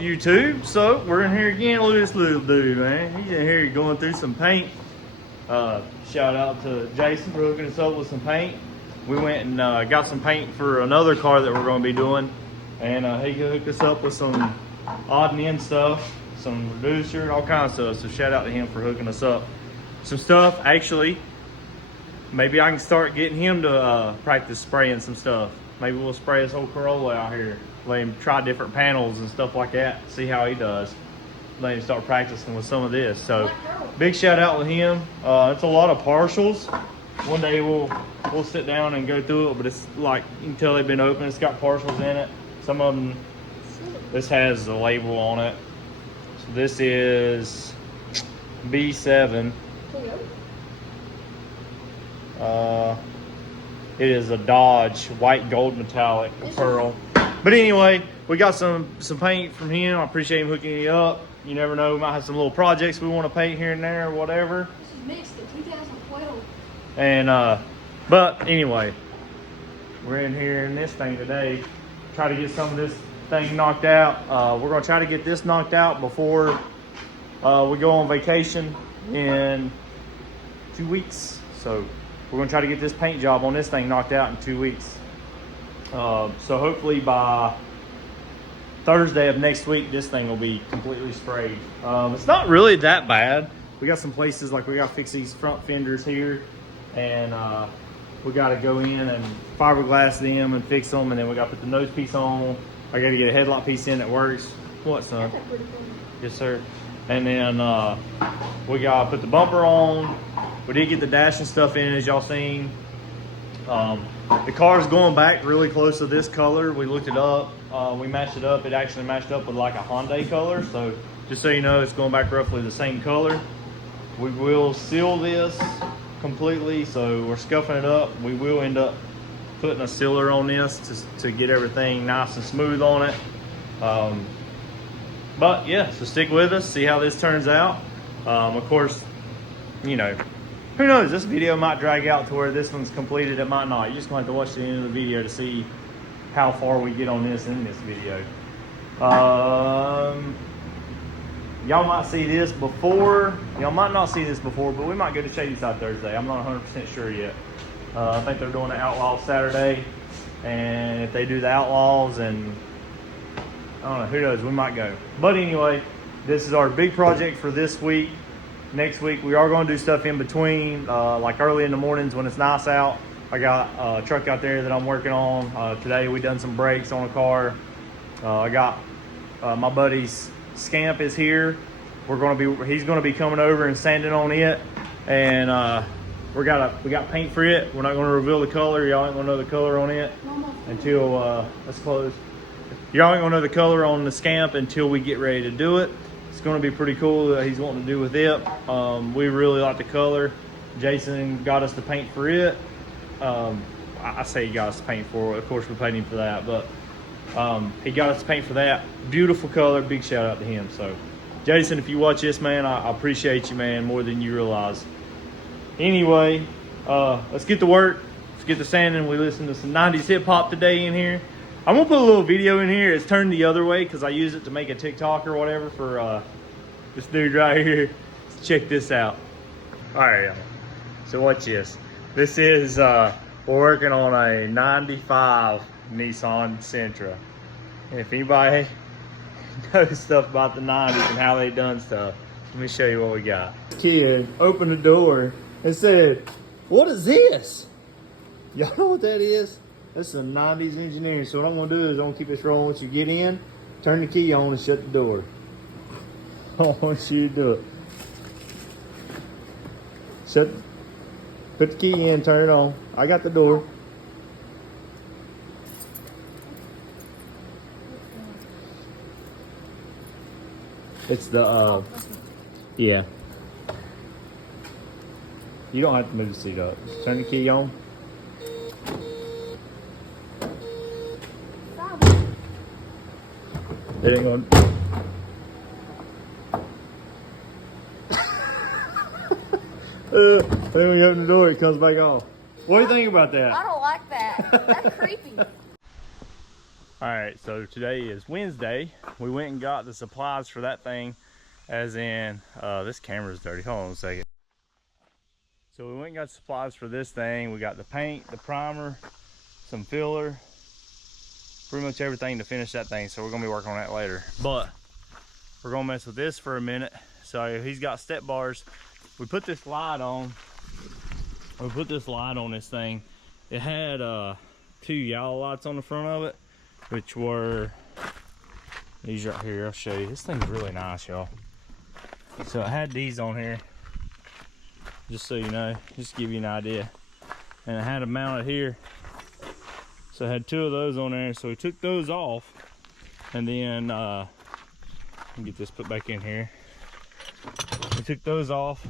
YouTube? So we're in here again. Look at this little dude, man. He's in here going through some paint. Shout out to Jason for hooking us up with some paint. We went and got some paint for another car that we're going to be doing, and he hooked us up with some odd and end stuff, some reducer, all kinds of stuff. So shout out to him for hooking us up some stuff. Actually, maybe I can start getting him to practice spraying some stuff. Maybe we'll spray his whole Corolla out here. Let him try different panels and stuff like that. See how he does. Let him start practicing with some of this. So big shout out with him. It's a lot of partials. One day we'll sit down and go through it, but it's like, you can tell they've been open. It's got partials in it. Some of them, this has the label on it. So this is B7. It is a Dodge white gold metallic pearl. But anyway, we got some paint from him. I appreciate him hooking me up. You never know, we might have some little projects we want to paint here and there or whatever. This is mixed in 2012. And but anyway, we're in here in this thing today. Try to get some of this thing knocked out. We're gonna try to get this knocked out before we go on vacation in 2 weeks. So we're gonna try to get this paint job on this thing knocked out in 2 weeks. So hopefully by Thursday of next week, this thing will be completely sprayed. It's not really that bad. We got some places, like we got to fix these front fenders here, and we got to go in and fiberglass them and fix them, and then we got to put the nose piece on. I got to get a headlight piece in that works. What, son? Yes, sir. And then we got to put the bumper on. We did get the dash and stuff in, as y'all seen. The car's going back really close to this color. We looked it up. We matched it up. It actually matched up with like a Hyundai color. So just so you know, it's going back roughly the same color. We will seal this completely. So we're scuffing it up. We will end up putting a sealer on this to get everything nice and smooth on it. But yeah, so stick with us, see how this turns out. Of course, you know, who knows, this video might drag out to where this one's completed, it might not. You're just gonna have to watch the end of the video to see how far we get on this in this video. Y'all might see this before, y'all might not see this before, but we might go to Shadyside Thursday. I'm not 100% sure yet. I think they're doing the Outlaws Saturday, and if they do the Outlaws, and I don't know, who knows, we might go. But anyway, this is our big project for this week. Next week, we are going to do stuff in between, like early in the mornings when it's nice out. I got a truck out there that I'm working on. Today, we done some brakes on a car. I got my buddy's Scamp is here. He's going to be coming over and sanding on it, and we got paint for it. We're not going to reveal the color. Y'all ain't going to know the color on it until let's close. Y'all ain't going to know the color on the Scamp until we get ready to do it. It's going to be pretty cool that he's wanting to do with it. We really like the color. Jason got us to paint for it. I say he got us to paint for it. Of course, we're painting for that, but he got us to paint for that. Beautiful color. Big shout out to him. So, Jason, if you watch this, man, I appreciate you, man, more than you realize. Anyway, let's get to work. Let's get to sanding. We listen to some 90s hip hop today in here. I'm gonna put a little video in here. It's turned the other way because I use it to make a TikTok or whatever for this dude right here. Let's check this out. All right, y'all. So watch this. This is we're working on a '95 Nissan Sentra. And if anybody knows stuff about the '90s and how they done stuff, let me show you what we got. Kid opened the door and said, "What is this?" Y'all know what that is? That's some 90s engineering. So what I'm gonna do is I'm gonna keep this rolling. Once you get in, turn the key on and shut the door. I want you to do it. Put the key in, turn it on. I got the door. It's the, yeah. You don't have to move the seat up. Just turn the key on. It ain't going. Then when you open the door, it comes back off. What do you think about that? I don't like that. That's creepy. All right, so today is Wednesday. We went and got the supplies for that thing, as in, this camera's dirty. Hold on a second. So we went and got supplies for this thing. We got the paint, the primer, some filler, pretty much everything to finish that thing. So we're gonna be working on that later. But we're gonna mess with this for a minute. So he's got step bars. We put this light on. We put this light on this thing. It had 2 yellow lights on the front of it, which were these right here. I'll show you. This thing's really nice, y'all. So I had these on here, just so you know, just to give you an idea. And I had them mounted here. So I had 2 of those on there. So we took those off, and then let me get this put back in here. We took those off,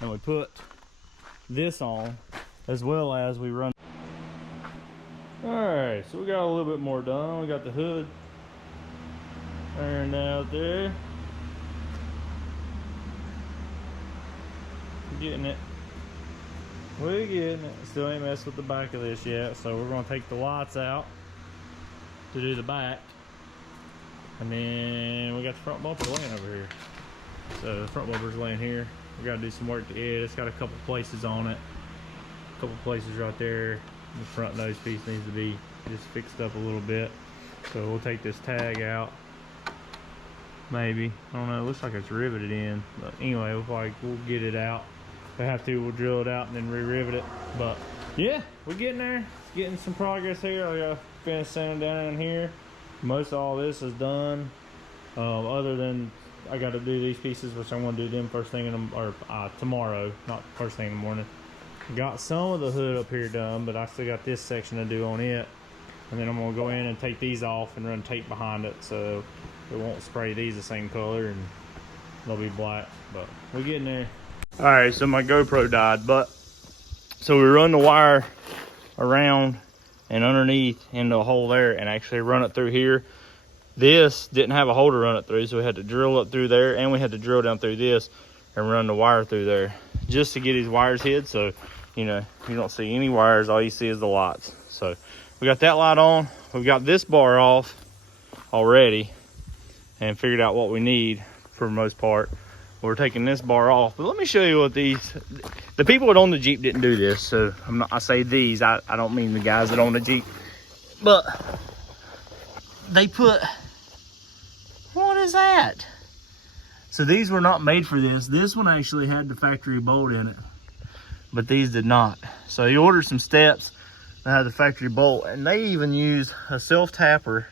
and we put this on, as well as we run. All right, so we got a little bit more done. We got the hood ironed out there. Getting it. We're getting it. Still ain't messed with the back of this yet, so we're gonna take the lights out to do the back. And then we got the front bumper laying over here. So the front bumper's laying here. We gotta do some work to it. It's got a couple places on it. A couple places right there. The front nose piece needs to be just fixed up a little bit. So we'll take this tag out. Maybe. I don't know. It looks like it's riveted in. But anyway, we'll get it out. If we have to, we'll drill it out and then re-rivet it. But yeah, we're getting there. Getting some progress here. I gotta finish sanding down in here. Most of all this is done. Other than I got to do these pieces, which I'm going to do them first thing in the, or tomorrow, not first thing in the morning. Got some of the hood up here done, but I still got this section to do on it. And then I'm going to go in and take these off and run tape behind it, so it won't spray these the same color and they'll be black. But we're getting there. All right, so my GoPro died, but so we run the wire around and underneath into a hole there and actually run it through here. This didn't have a hole to run it through, so we had to drill up through there, and we had to drill down through this and run the wire through there just to get these wires hid. So, you know, you don't see any wires, all you see is the lights. So we got that light on. We've got this bar off already and figured out what we need for the most part. We're taking this bar off, but let me show you what the people that own the Jeep didn't do this. So I say these, I don't mean the guys that own the Jeep, but they put, what is that? So these were not made for this. This one actually had the factory bolt in it, but these did not. So he ordered some steps that had the factory bolt, and they even used a self tapper,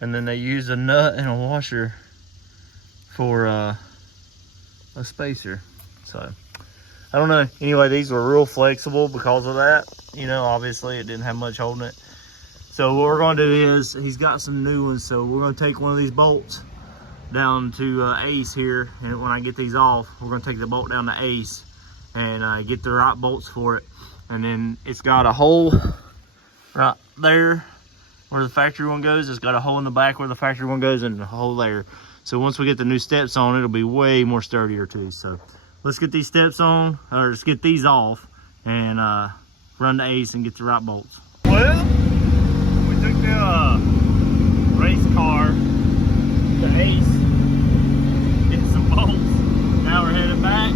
and then they used a nut and a washer for a spacer. So I don't know. Anyway, these were real flexible because of that. You know, obviously it didn't have much holding it. So what we're gonna do is, he's got some new ones, so we're gonna take one of these bolts down to Ace here, and when I get these off, we're gonna take the bolt down to Ace and get the right bolts for it. And then it's got a hole right there where the factory one goes. It's got a hole in the back where the factory one goes, and a hole there. So once we get the new steps on, it'll be way more sturdier too. So let's get these steps on, or let's get these off, and run to Ace and get the right bolts. Well, we took the race car to Ace, get some bolts. Now we're headed back,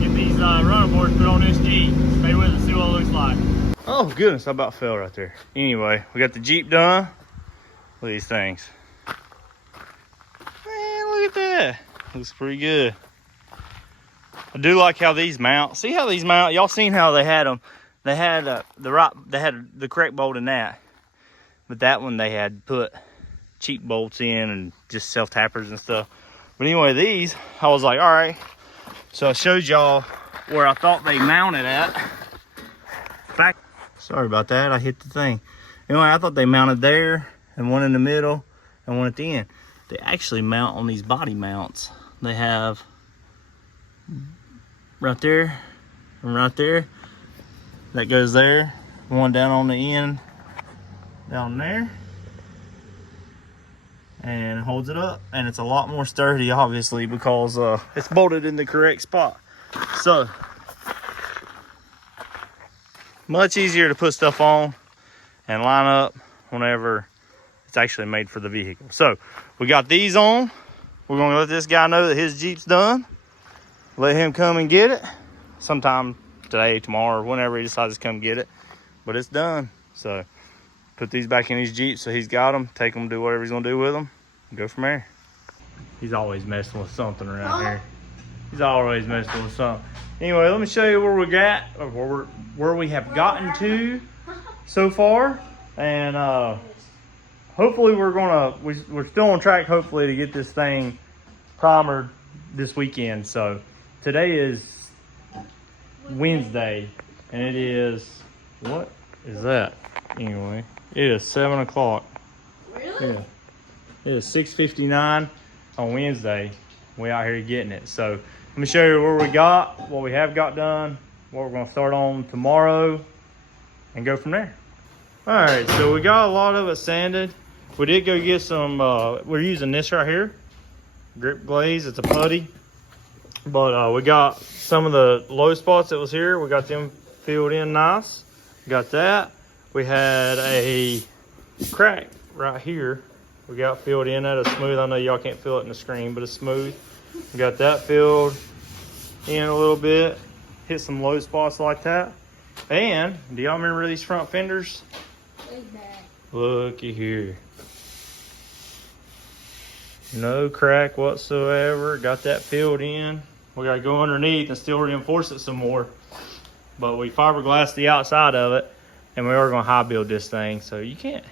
get these running boards put on this Jeep. Stay with us, see what it looks like. Oh goodness, I about fell right there. Anyway, we got the Jeep done. Look at these things. Man, look at that. Looks pretty good. I do like how these mount. See how these mount? Y'all seen how they had them? They had they had the correct bolt in that, but that one they had put cheap bolts in and just self tappers and stuff. But anyway, these I was like, all right. So I showed y'all where I thought they mounted at. Sorry about that. I hit the thing. Anyway, I thought they mounted there, and one in the middle, and one at the end. They actually mount on these body mounts. They have right there and right there. That goes there. One down on the end, down there, and holds it up. And it's a lot more sturdy, obviously, because it's bolted in the correct spot. So much easier to put stuff on and line up whenever it's actually made for the vehicle. So we got these on. We're gonna let this guy know that his Jeep's done. Let him come and get it sometime today, tomorrow, whenever he decides to come get it. But it's done. So put these back in his Jeep so he's got them. Take them, do whatever he's gonna do with them. And go from there. He's always messing with something around here. He's always messing with something. Anyway, let me show you where we got, or where we have gotten to so far. And hopefully we're still on track, hopefully, to get this thing primered this weekend. So today is Wednesday, and it is, what is that? Anyway, it is 7 o'clock. Really? Yeah. It is 6:59 on Wednesday. We out here getting it. So let me show you where we got, what we have got done, what we're gonna start on tomorrow, and go from there. All right, so we got a lot of it sanded. We did go get some, we're using this right here, Grip Glaze. It's a putty. But we got some of the low spots that was here. We got them filled in nice. Got that. We had a crack right here. We got filled in at a smooth. I know y'all can't feel it in the screen, but it's smooth. We got that filled in a little bit. Hit some low spots like that. And do y'all remember these front fenders? Way back. Looky here. No crack whatsoever. Got that filled in. We gotta go underneath and still reinforce it some more. But we fiberglassed the outside of it, and we are gonna high build this thing. So you can't,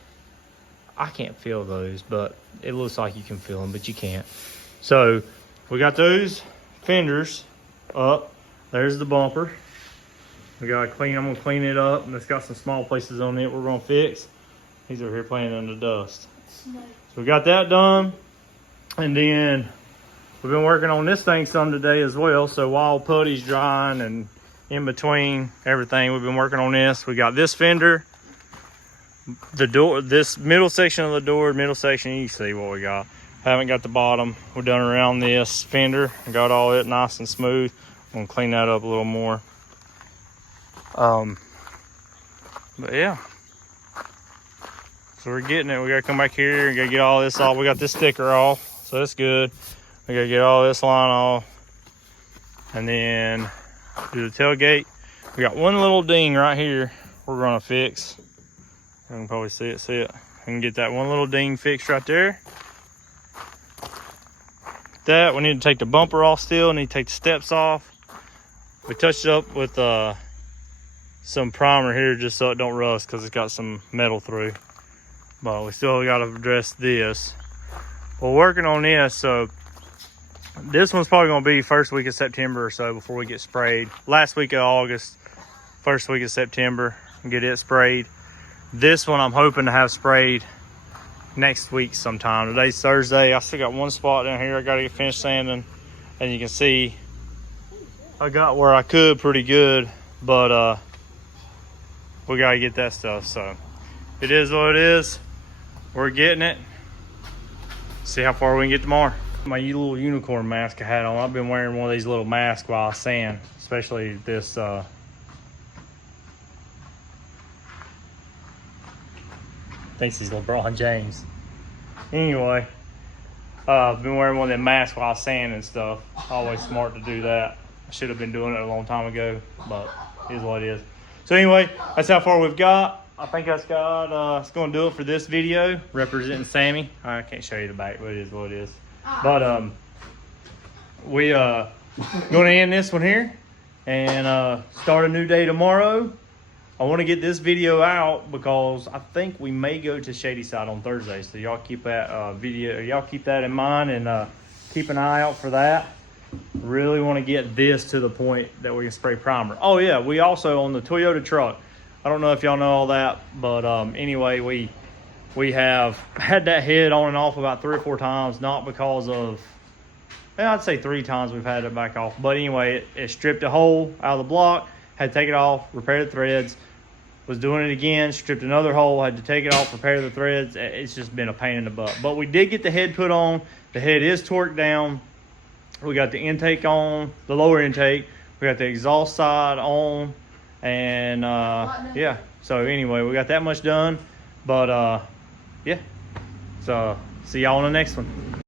I can't feel those, but it looks like you can feel them, but you can't. So we got those fenders up. There's the bumper. We gotta clean, I'm gonna clean it up, and it's got some small places on it we're gonna fix. He's over here playing in the dust. So we got that done. And then we've been working on this thing some today as well. So while putty's drying and in between everything, we've been working on this. We got this fender, the door, this middle section of the door, middle section, you see what we got. Haven't got the bottom. We're done around this fender. Got all it nice and smooth. I'm gonna clean that up a little more. But yeah. So we're getting it. We gotta come back here and gotta get all this off. We got this sticker off, so that's good. We gotta get all this line off. And then do the tailgate. We got one little ding right here we're gonna fix. You can probably see it, We can get that one little ding fixed right there. That, we need to take the bumper off still, need to take the steps off. We touched it up with some primer here just so it don't rust because it's got some metal through. But we still got to address this. We're working on this, so this one's probably going to be first week of September or so before we get sprayed. Last week of August, first week of September, and get it sprayed. This one I'm hoping to have sprayed next week sometime. Today's Thursday. I still got one spot down here I got to get finished sanding. And you can see I got where I could pretty good, but we got to get that stuff. So it is what it is. We're getting it. See how far we can get tomorrow. My little unicorn mask I had on. I've been wearing one of these little masks while I sand, especially this thinks he's LeBron James. Anyway, I've been wearing one of them masks while I sand and stuff. Always smart to do that. I should have been doing it a long time ago, but it is what it is. So anyway, that's how far we've got. I think that's got, it's going to do it for this video, representing Sammy. I can't show you the back, but it is what it is. But we going to end this one here and start a new day tomorrow. I want to get this video out because I think we may go to Shadyside on Thursday. So y'all keep that y'all keep that in mind and keep an eye out for that. Really want to get this to the point that we can spray primer. Oh yeah, we also on the Toyota truck. I don't know if y'all know all that, but anyway, we have had that head on and off about 3 or 4 times, not because of, well, I'd say 3 times we've had it back off. But anyway, it stripped a hole out of the block, had to take it off, repair the threads, was doing it again, stripped another hole, had to take it off, repair the threads. It's just been a pain in the butt. But we did get the head put on. The head is torqued down. We got the intake on, the lower intake. We got the exhaust side on. And yeah, so anyway, we got that much done. But yeah. So see y'all on the next one.